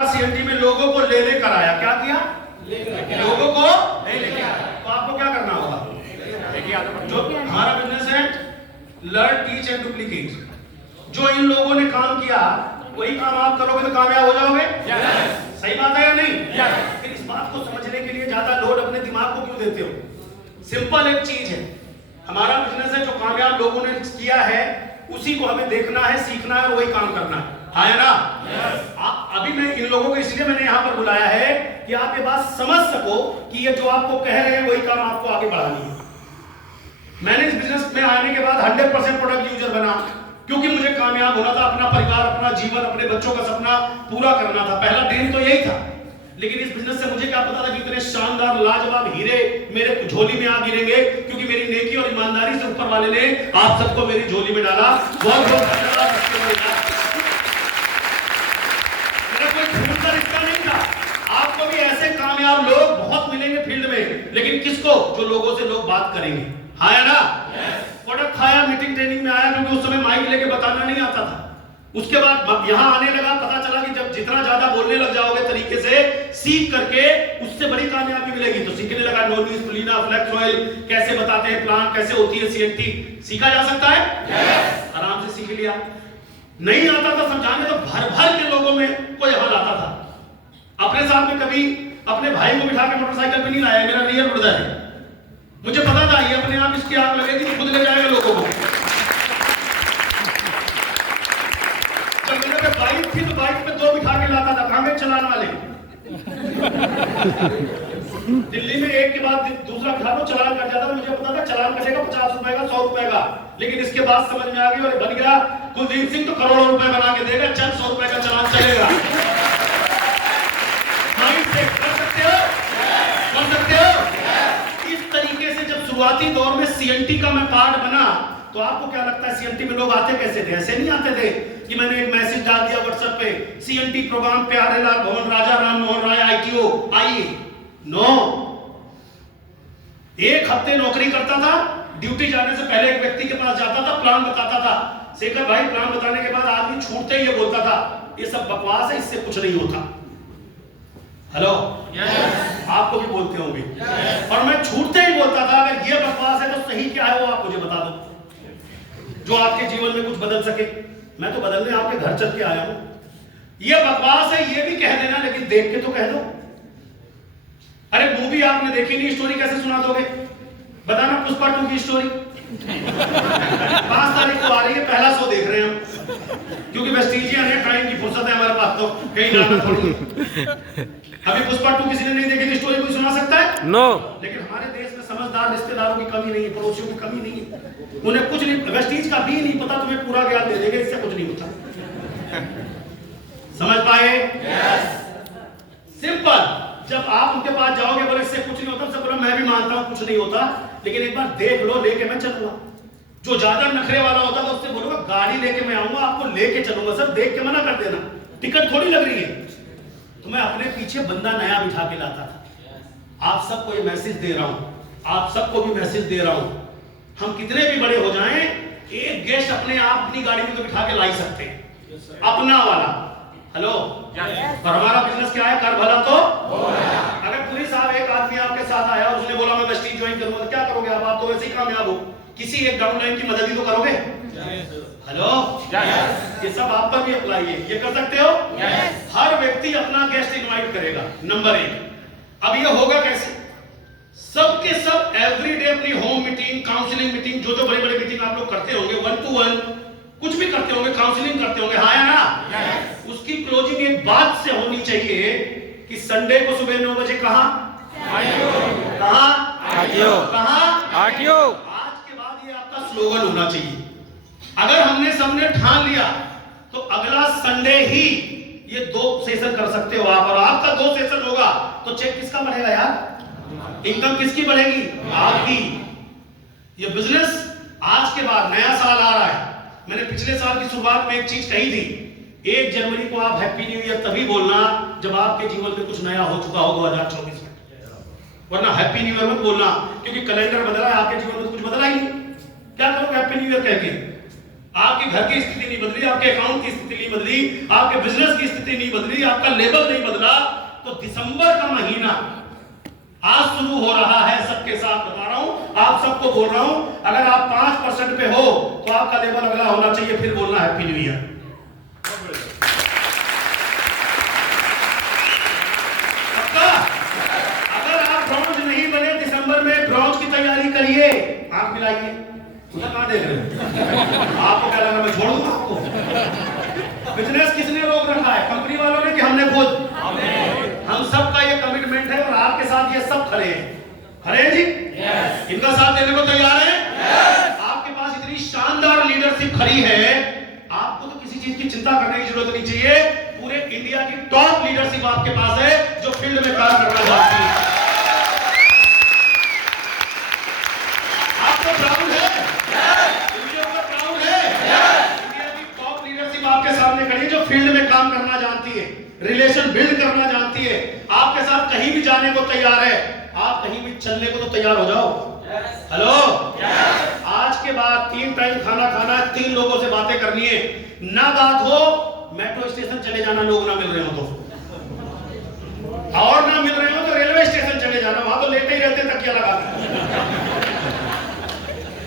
CNT में लोगों को ले लेकर आया। क्या किया? लोगों को ले लेकर आया। तो आपको क्या करना होगा? जो हमारा बिजनेस है लर्न टीच एंड डुप्लीकेट। जो इन लोगों ने काम किया वही काम आप करोगे तो कामयाब हो जाओगे। सही बात है या नहीं? फिर इस बात को समझने के लिए ज्यादा लोड अपने दिमाग को क्यों देते हो? सिंपल एक चीज है, हमारा बिजनेस है, जो कामयाब लोगों ने किया है उसी को हमें देखना है, सीखना है और वही काम करना है। है ना? अभी मैं इन लोगों को इसलिए मैंने यहाँ पर बुलाया है कि आप ये बात समझ सको कि ये जो आपको कह रहे हैं वही काम आपको आगे बढ़ानी है। मैंने इस बिजनेस में आने के बाद 100% प्रोडक्ट यूजर बना क्योंकि मुझे कामयाब होना था, अपना परिवार, अपना जीवन, अपने बच्चों का सपना पूरा करना था। पहला ड्रीम तो यही था। लेकिन इस बिजनेस से मुझे क्या पता था कि इतने शानदार लाजवाब हीरे मेरे झोली में आ गिरेंगे, क्योंकि मेरी नेकी और ईमानदारी से ऊपर वाले ने आप सबको मेरी झोली में डाला। बहुत बहुत धन्यवाद। मेरा कोई खून का रिश्ता नहीं था। आपको भी ऐसे कामयाब लोग बहुत मिलेंगे फील्ड में, लेकिन किसको? जो लोगों से लोग बात करेंगे। हाँ या ना? प्रोडक्ट खाया, मीटिंग ट्रेनिंग में आया क्योंकि उस समय माइक लेके बताना नहीं आता था। उसके बाद यहाँ आने लगा, पता चला कि जब जितना ज्यादा बोलने लग जाओगे तरीके से, सीख करके उससे बड़ी कामयाबी मिलेगी। तो सीखने लगा नोनिस, पुलिना, फ्लेक्स ऑयल कैसे बताते हैं, प्लांट कैसे होती है, सीएनटी सीखा जा सकता है। आराम से सीख लिया। नहीं आता था समझाने तो भर भर के लोगों में कोई हाल आता था। अपने साथ में कभी अपने भाई को बिठा के मोटरसाइकिल पे नहीं लाया, मेरा रियल ब्रदर है। मुझे पता था ये अपने आप इसकी आग लगेगी तो खुद ले जाएगा लोगों को। जब मेरे पे बाइक थी तो बाइक पे दो बिठा के लाता था, कहां गए चलाने वाले? दिल्ली में एक के बाद दूसरा बिठा को चलान कर जाता था। मुझे पता था चलान कटेगा 50 रुपए का, 100 रुपए का। लेकिन इसके बाद समझ में आ गई और बन गया कुलदीप सिंह तो करोड़ों रुपए बना के देगा, चल 100 रुपए का चलान चलेगा। कर सकते हो? कर सकते हो? इस तरीके से जब शुरुआती दौर में सीएनटी का मैं पार्ट बना तो आपको क्या लगता है सीएनटी में लोग आते कैसे थे? ऐसे नहीं आते थे कि मैंने एक मैसेज डाल दिया व्हाट्सएप पे, सीएनटी प्रोग्राम प्यारेलाल भवन राजा राम मोहन राय आईटीओ आइए। नो, एक हफ्ते नौकरी करता था, ड्यूटी जाने से पहले एक व्यक्ति के पास जाता था, प्लान बताता था। शेखर भाई, प्लान बताने के बाद आदमी छूटते ही ये बोलता था ये सब बकवास है, इससे कुछ नहीं होता। हेलो, आपको भी बोलते होंगे। और मैं छूटते ही बोलता था अगर ये बकवास है तो सही क्या है वो आप मुझे बता दो, जो आपके जीवन में कुछ बदल सके। मैं तो बदलने आपके घर चल के आया हूं। ये बकवास है ये भी कह देना, लेकिन देख के तो कह दो। अरे मूवी आपने देखी नहीं, स्टोरी कैसे सुना दोगे? बताना पुष्पा 2 की स्टोरी। 5 तारीख को आ रही है, पहला शो देख रहे हैं हम, क्योंकि वेस्टिजियन है, टाइम की फुर्सत है हमारे पास, तो कहीं जाना थोड़ी। अभी पुष्पा 2 किसी ने नहीं देखी थी, स्टोरी कोई सुना सकता है? नो। लेकिन हमारे देश में समझदार रिश्तेदारों की कमी नहीं है, पड़ोसियों की कमी नहीं है। उन्हें कुछ नहीं, वेस्टीज का भी नहीं पता, तुम्हें पूरा ज्ञान दे देंगे, इससे कुछ नहीं होता। समझ पाए? सिंपल। जब आप उनके पास जाओगे बोले इससे कुछ नहीं होता, सबसे बोला मैं भी मानता हूं कुछ नहीं होता, लेकिन एक बार देख लो, लेके मैं चलूंगा। जो ज्यादा नखरे वाला होता था उससे बोलूंगा गाड़ी लेके मैं आऊंगा, आपको लेके चलूंगा, सर देख के मना कर देना, टिकट थोड़ी लग रही है। तो मैं अपने पीछे बंदा नया बिठा के लाता था। आप सबको ये मैसेज दे रहा हूं, आप सबको भी मैसेज दे रहा हूं, हम कितने भी बड़े हो जाएं, एक गेस्ट अपने आप अपनी गाड़ी में तो बिठा के ला ही सकते हैं, अपना वाला। हेलो, पर हमारा बिजनेस क्या है? कर भला तो अगर पुलिस साहब एक आदमी आपके साथ आया और उसने बोला मैं वेस्टीज ज्वाइन करूंगा, तो क्या करोगे आप? तो वैसे ही कामयाब हो, किसी एक डाउनलाइन की मदद ही तो करोगे। हेलो, ये सब आप पर भी अप्लाई है, ये कर सकते हो। हर व्यक्ति अपना गेस्ट इनवाइट करेगा, नंबर 1। अब ये होगा कैसे? सबके सब एवरीडे अपनी होम मीटिंग, काउंसलिंग मीटिंग, जो बड़े बड़े मीटिंग आप लोग करते होंगे, 1 to 1 कुछ भी करते होंगे, काउंसलिंग करते होंगे, हाँ या ना? उसकी क्लोजिंग एक बात से होनी चाहिए कि संडे को सुबह 9 बजे कहां? कहां? आज के बाद ये आपका स्लोगन होना चाहिए। अगर हमने सबने ठान लिया तो अगला संडे ही ये 2 सेशन कर सकते हो आप, और आपका 2 सेशन होगा तो चेक किसका बढ़ेगा यार? इनकम किसकी बढ़ेगी? आपकी। ये बिजनेस आज के बाद नया साल आ रहा है, मैंने पिछले साल की शुरुआत में एक चीज कही थी, 1 जनवरी को आप हैप्पी न्यू ईयर तभी बोलना जब आपके जीवन में कुछ नया हो चुका हो 2024 में, वरना हैप्पी न्यू ईयर मत बोलना, क्योंकि कैलेंडर बदला है, आपके जीवन में कुछ बदला ही नहीं। क्या करोगे हैप्पी न्यू ईयर कह के? आपके घर की स्थिति नहीं बदली, आपके अकाउंट की स्थिति नहीं बदली, आपके बिजनेस की स्थिति नहीं बदली, आपका लेवल नहीं बदला, तो दिसंबर का महीना आज शुरू हो रहा है। सबके साथ बता रहा हूं, आप सबको बोल रहा हूं, अगर आप 5% पे हो तो आपका लेवल अगला होना चाहिए, फिर बोलना हैप्पी न्यू ईयर। अगर आप ब्रॉन्ज नहीं बने दिसंबर में, ब्रॉन्ज की तैयारी करिए। आंख मिलाइए, कहां देख रहे हो? आपको क्या लगा मैं छोड़ दूंगा आपको? बिजनेस किसने रोक रखा है? कंपनी वालों ने कि हमने खुद? हम सबका ये कमिटमेंट है और आपके साथ ये सब खड़े हैं। खड़े हैं जी? yes. इनका साथ देने को तैयार है? yes. आपके पास इतनी शानदार लीडरशिप खड़ी है, आपको तो किसी चीज की चिंता करने की जरूरत नहीं चाहिए। पूरे इंडिया की टॉप लीडरशिप आपके पास है जो फील्ड में काम करना चाहती है। आपको प्राउड है? इंडिया का प्राउड है? इंडिया की टॉप लीडरशिप आपके सामने खड़ी है जो फील्ड में काम करना जानती है, रिलेशन बिल्ड करना जानती है, आपके साथ कहीं भी जाने को तैयार है। आप कहीं भी चलने को तो तैयार हो जाओ। हेलो, आज के बाद 3 टाइम खाना खाना है, 3 लोगों से बातें करनी है। ना बात हो मेट्रो स्टेशन चले जाना, लोग ना मिल रहे हो तो, और ना मिल रहे हो तो रेलवे स्टेशन चले जाना, वहां तो लेटे ही रहते तकिया लगा के।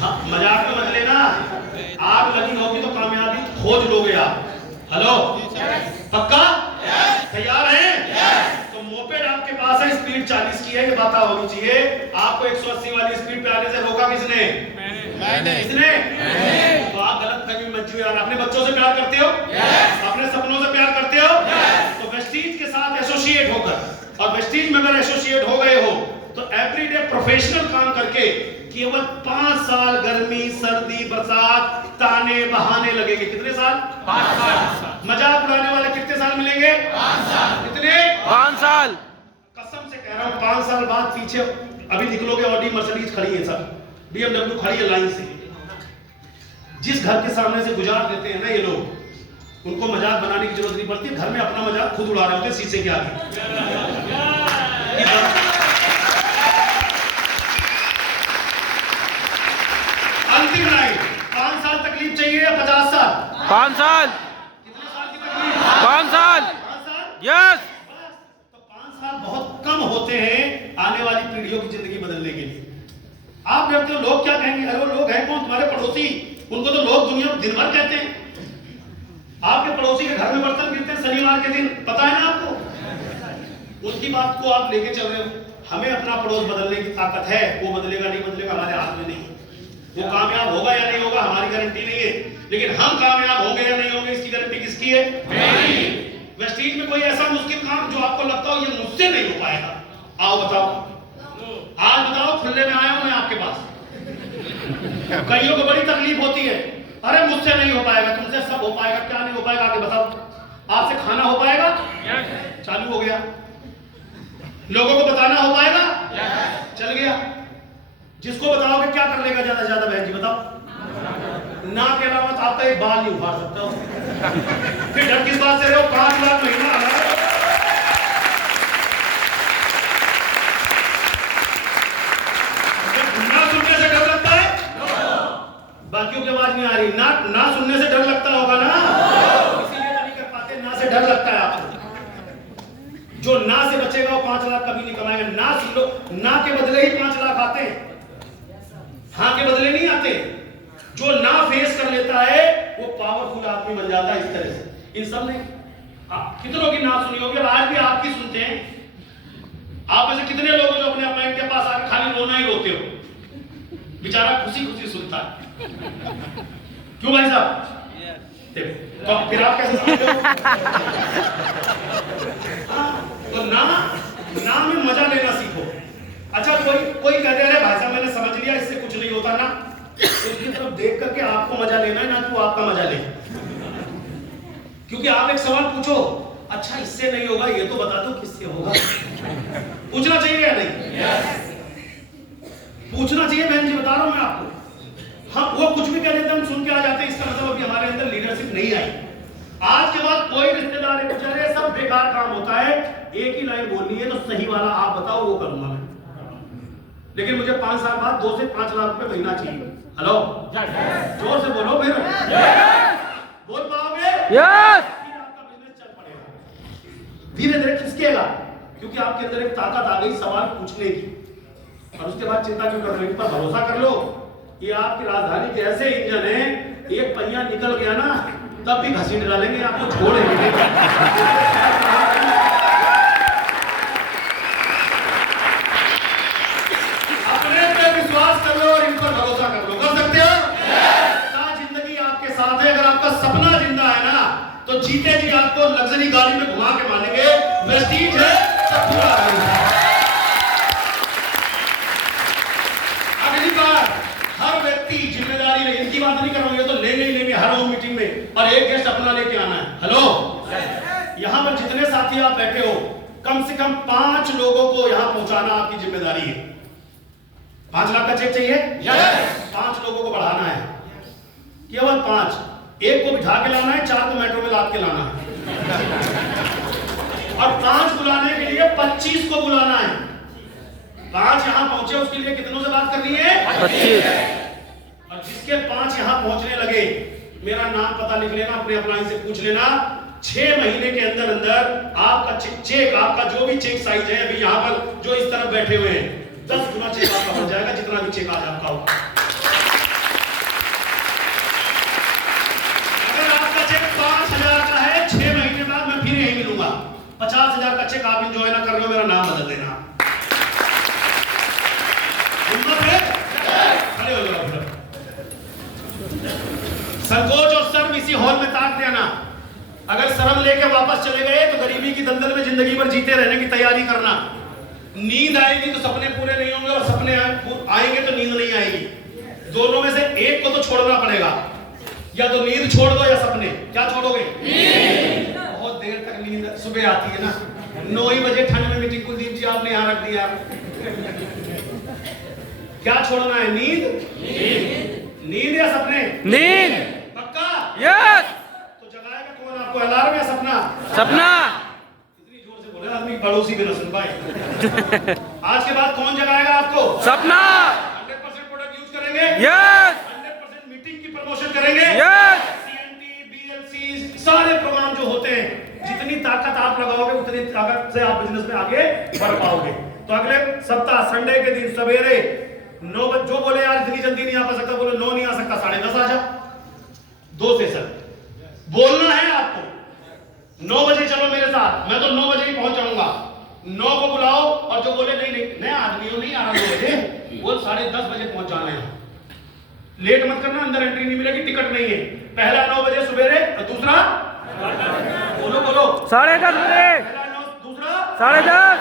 हाँ, मजाक तो मत लेना, आग लगी होगी तो कामयाबी खोज लोगे आप। हेलो, पक्का? तैयार हैं? तो मोपेड आपके पास है, स्पीड 40 की है, ये बात होनी चाहिए। आपको 180 वाली स्पीड पे आने से रोका किसने? मैंने। किसने? तो आप गलत फहमी मत जियो यार। अपने बच्चों से प्यार करते हो? अपने सपनों से प्यार करते हो? तो वेस्टीज के साथ एसोसिएट होकर, और वेस्टीज में अगर एसोसिएट हो गए हो तो एवरीडे प्रोफेशनल काम करके केवल 5 साल गर्मी सर्दी बरसात ताने बहाने लगेंगे। कितने साल? 5 साल। मजाक उड़ाने वाले कितने साल मिलेंगे? 5 साल। कितने? 5 साल। कसम से कह रहा हूं, 5 साल बाद पीछे अभी निकलोगे, ऑडी मर्सिडीज खड़ी है, सर BMW खड़ी है लाइन से। जिस घर के सामने से गुजार देते हैं ना ये लोग, उनको मजाक बनाने की जरूरत नहीं पड़ती, घर में अपना मजाक खुद उड़ा रहे होते शीशे के आगे। अंतिम राय, 5 साल तकलीफ चाहिए या 50 साल? 5 साल। कितने साल की तकलीफ? 5 साल। 5 साल? यस। तो 5 साल बहुत कम होते हैं आने वाली पीढ़ियों की जिंदगी बदलने के लिए। आप डरते हो लोग क्या कहेंगे? अरे वो लोग हैं कौन? तुम्हारे पड़ोसी, उनको तो लोग दुनिया दिन भर कहते हैं। आपके पड़ोसी के घर में बर्तन गिरते हैं शनिवार के दिन, पता है ना आपको? उनकी बात को आप लेके चल रहे हो। हमें अपना पड़ोस बदलने की ताकत है, वो बदलेगा नहीं बदलेगा हमारे हाथ में नहीं। वो कामयाब होगा या नहीं होगा हमारी गारंटी नहीं है, लेकिन हम कामयाब होंगे या नहीं होंगे इसकी गारंटी किसकी है? मेरी। वेस्टीज में कोई ऐसा मुश्किल काम जो आपको लगता हो ये मुझसे नहीं हो पाएगा, आओ बताओ। आज बताओ, खुले में आया हूं मैं आपके पास। कईयों को बड़ी तकलीफ होती है, अरे मुझसे नहीं हो पाएगा, तुमसे सब हो पाएगा। क्या नहीं हो पाएगा आगे बताओ? आपसे खाना हो पाएगा? चालू हो गया। लोगों को बताना हो पाएगा? चल गया। जिसको बताओगे क्या कर लेगा ज्यादा से ज्यादा? बहन जी बताओ। ना के अलावा तो आपका एक बाल नहीं उखाड़ सकता हो। फिर डर किस बात से रहे हो? 5 लाख महीना आ रहा है। ना सुनने से डर लगता है? बाकियों की आवाज नहीं आ रही। ना सुनने से डर लगता होगा ना, इसीलिए नहीं कर पाते। ना से डर लगता है आपको। जो ना से बचेगा वो 5 लाख कभी नहीं कमाएगा। ना सुन लो, ना के बदले ही 5 लाख आते हैं, हाँ के बदले नहीं आते। जो ना फेस कर लेता है वो पावरफुल आदमी बन जाता है। इस तरह से इन सब ने कितनों की ना सुनी होगी और आज भी आपकी सुनते हैं। आप में से कितने लोग जो अपने अपने के पास आके खाली रोना ही रोते हो? बेचारा खुशी खुशी सुनता है। क्यों भाई साहब? तो फिर आप कैसे समझते हो? तो ना में मजा लेना सीखो। अच्छा, कोई कह दे अरे भाई साहब मैंने समझ लिया, इससे कुछ नहीं होता ना, उसकी तरफ देख करके आपको मजा लेना है ना कि वो आपका मजा ले। क्योंकि आप एक सवाल पूछो, अच्छा इससे नहीं होगा, ये तो बता दो किससे होगा। पूछना चाहिए या नहीं? पूछना चाहिए बहन जी, बता रहा हूं मैं आपको। हम वो कुछ भी कह देते हम सुन के आ जाते हैं, इसका मतलब अभी हमारे अंदर लीडरशिप नहीं आई। आज के बाद कोई रिश्तेदार बेचारे सब बेकार काम होता है। एक ही लाइन बोलनी है तो सही वाला आप बताओ, वो करूंगा मैं। लेकिन मुझे 5 साल बाद 2 से 5 लाख रुपए महीना चाहिए। हेलो, जोर से बोलो फिर। बोल पाओगे? यस। आपका बिजनेस चल पड़ेगा, धीरे धीरे खिसकेगा, क्योंकि आपके अंदर एक ताकत आ गई सवाल पूछने की। और उसके बाद चिंता क्यों कर रहे हो? इन पर भरोसा कर लो। ये आपकी राजधानी के ऐसे इंजन है, एक पहिया निकल गया ना तब भी घसीट डालेंगे, आपको छोड़ेंगे नहीं। अपने पे विश्वास कर लो और इन पर भरोसा कर लो। कर सकते हो? जिंदगी आपके साथ है। अगर आपका सपना जिंदा है ना तो जीते जी आपको लग्जरी गाड़ी में घुमा के मानेंगे। प्रेस्टीज है सब पूरा है। अगली बार हर व्यक्ति जिम्मेदारी ले, इनकी बात नहीं कर रहा हूं, ये तो लेंगे ही लेंगे हर होम मीटिंग में, और एक गेस्ट अपना लेके आना है। हेलो, यहां पर जितने साथी आप बैठे हो, कम से कम 5 लोगों को यहां पहुंचाना आपकी जिम्मेदारी है। 5 लाख का चेक चाहिए? 5 लोगों को बढ़ाना है, केवल 5। एक को बिठा के लाना है, 4 को मेट्रो में लाद के लाना है, और 5 बुलाने के लिए 25 को बुलाना है। 5 यहां पहुंचे, उसके लिए कितनों से बात करनी है? 25। और जिसके 5 यहां पहुंचने लगे, मेरा नाम पता लिख लेना, अपने अपलाइन से पूछ लेना। 6 महीने के अंदर अंदर आपका चेक, आपका जो भी चेक साइज है, अभी यहां पर जो इस तरफ बैठे हुए हैं, 10 गुना चेक आपका हो जाएगा, जितना भी चेक आज आपका होगा। अगर आपका चेक 5000 का है, 6 महीने बाद मैं फिर यही मिलूंगा। 50,000 का चेक आप एंजॉय ना कर रहे हो, मेरा नाम बदल देना। खड़े हो जाओ। संकोच और शर्म इसी हॉल में ताक देना। अगर शर्म लेके वापस चले गए तो गरीबी की दलदल में जिंदगी भर जीते रहने की तैयारी करना। नींद आएगी तो सपने पूरे नहीं होंगे, और सपने आएंगे तो नींद नहीं आएगी। दोनों में से एक को तो छोड़ना पड़ेगा, या तो नींद छोड़ दो या सपने। क्या छोड़ोगे? नींद। बहुत देर तक नींद सुबह आती है ना, 9 ही बजे ठंड में मीटिंग, कुलदीप जी आपने यहाँ रख दिया। क्या छोड़ना है? नींद। नींद या सपने? नींद। पक्का? यस। तो जगाएगा कौन आपको? अलार्म या सपना? सपना। इतनी जोर से बोले आदमी पड़ोसी भी न सुन पाए। आज के बाद कौन जगाएगा आपको? सपना। 100% प्रोडक्ट यूज करेंगे? यस। 100% मीटिंग की प्रमोशन करेंगे? यस। CNT, BLC सारे प्रोग्राम जो होते हैं, जितनी ताकत आप लगाओगे उतनी ताकत से आप बिजनेस में आगे बढ़ पाओगे। तो अगले सप्ताह संडे के दिन सवेरे 9 बजे, जो बोले यार इतनी जल्दी नहीं आ सकता, बोले 9 नहीं आ सकता, 10:30 आ जा। 2 सेशन बोलना है आपको। 9 बजे चलो मेरे साथ, मैं तो 9 बजे ही पहुंच जाऊंगा। 9 को बुलाओ, और जो बोले नहीं नहीं नया आदमी हो, नहीं आ रहा 9 बजे, वो 10:30 बजे पहुंच जाना है। लेट मत करना, अंदर एंट्री नहीं मिलेगी, टिकट नहीं है। पहला 9 बजे सवेरे, दूसरा बोलो 10:30 बजे, दूसरा 10:30।